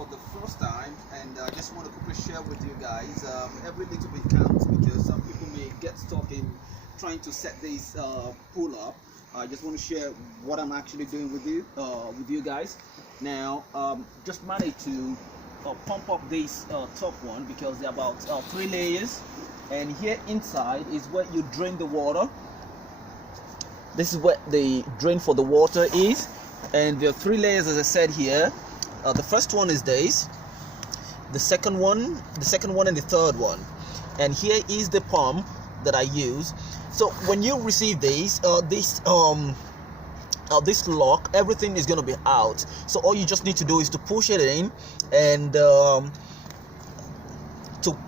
for the first time, and I just want to quickly share with you guys. Every little bit counts because some people may get stuck in trying to set this pull up. I just want to share what I'm actually doing with you guys. Now, just managed to pump up this top one because there are about 3 layers, and here inside is where you drain the water. This is where the drain for the water is, and there are 3 layers, as I said here. The first one is this, the second one, and the third one. And here is the pump that I use. So when you receive this lock, everything is going to be out. So all you just need to do is to push it in, and to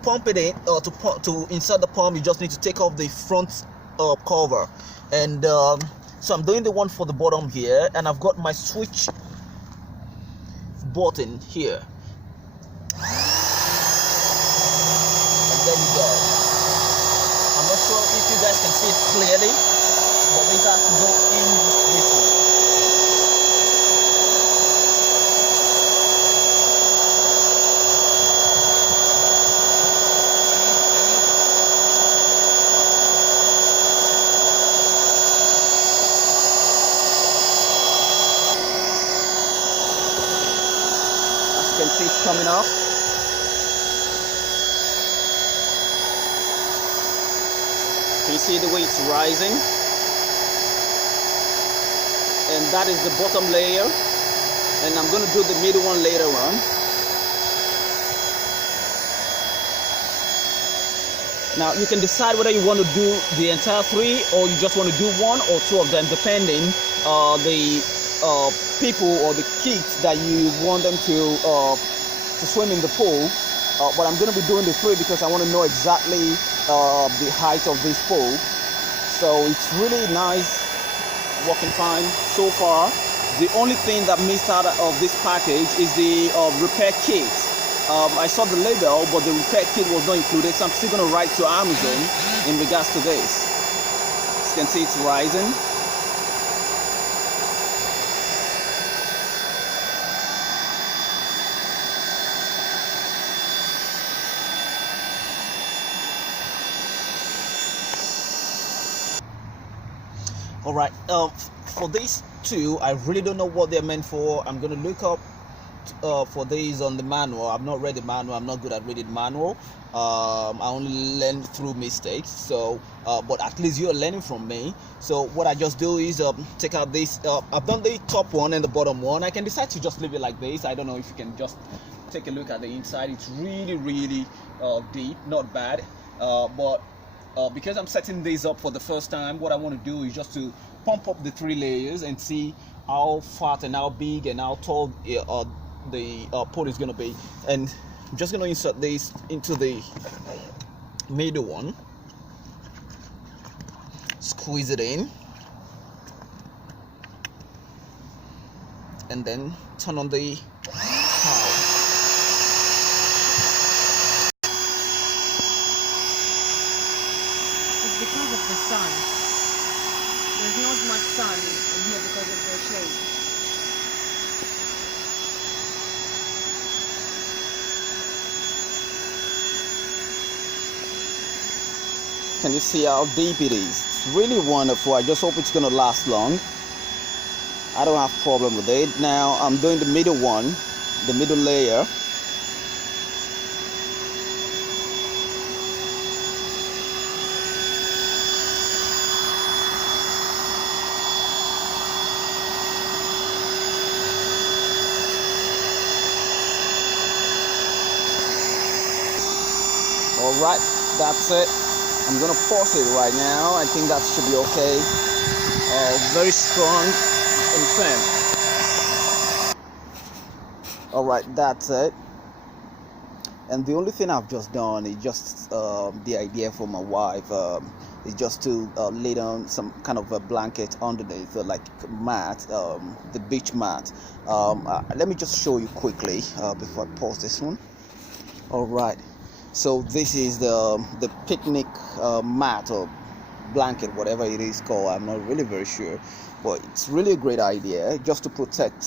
pump it in, to insert the pump, you just need to take off the front cover. And so I'm doing the one for the bottom here, and I've got my switch button here, and there you go. I'm not sure if you guys can see it clearly, but this has to go in this way. You can see it's coming up. Can you see the way it's rising? And that is the bottom layer, and I'm going to do the middle one later on. Now you can decide whether you want to do the entire 3 or you just want to do 1 or 2 of them, depending the people or the kids that you want them to swim in the pool. But I'm going to be doing the 3 because I want to know exactly the height of this pool. So it's really nice, working fine so far. The only thing that missed out of this package is the repair kit. I saw the label, but the repair kit was not included, so I'm still going to write to Amazon in regards to this. As you can see, it's rising. All right, for these 2, I really don't know what they're meant for. I'm going to look up for these on the manual. I've not read the manual. I'm not good at reading manual. I only learn through mistakes. So, but at least you're learning from me. So what I just do is take out this. I've done the top one and the bottom one. I can decide to just leave it like this. I don't know if you can just take a look at the inside. It's really deep, not bad. But because I'm setting this up for the first time, what I want to do is just to pump up the 3 layers and see how fat and how big and how tall the pole is going to be. And I'm just going to insert this into the middle one, squeeze it in, and then turn on the power. Because of the sun. There's not much sun in here because of the shade. Can you see how deep it is? It's really wonderful. I just hope it's going to last long. I don't have a problem with it. Now I'm doing the middle one, the middle layer. All right, that's it. I'm gonna pause it right now. I think that should be okay. Very strong and firm. All right, that's it. And the only thing I've just done is just the idea for my wife is just to lay down some kind of a blanket underneath, like mat, the beach mat. Let me just show you quickly before I pause this one. All right. So this is the picnic mat or blanket, whatever it is called. I'm not really very sure, but it's really a great idea just to protect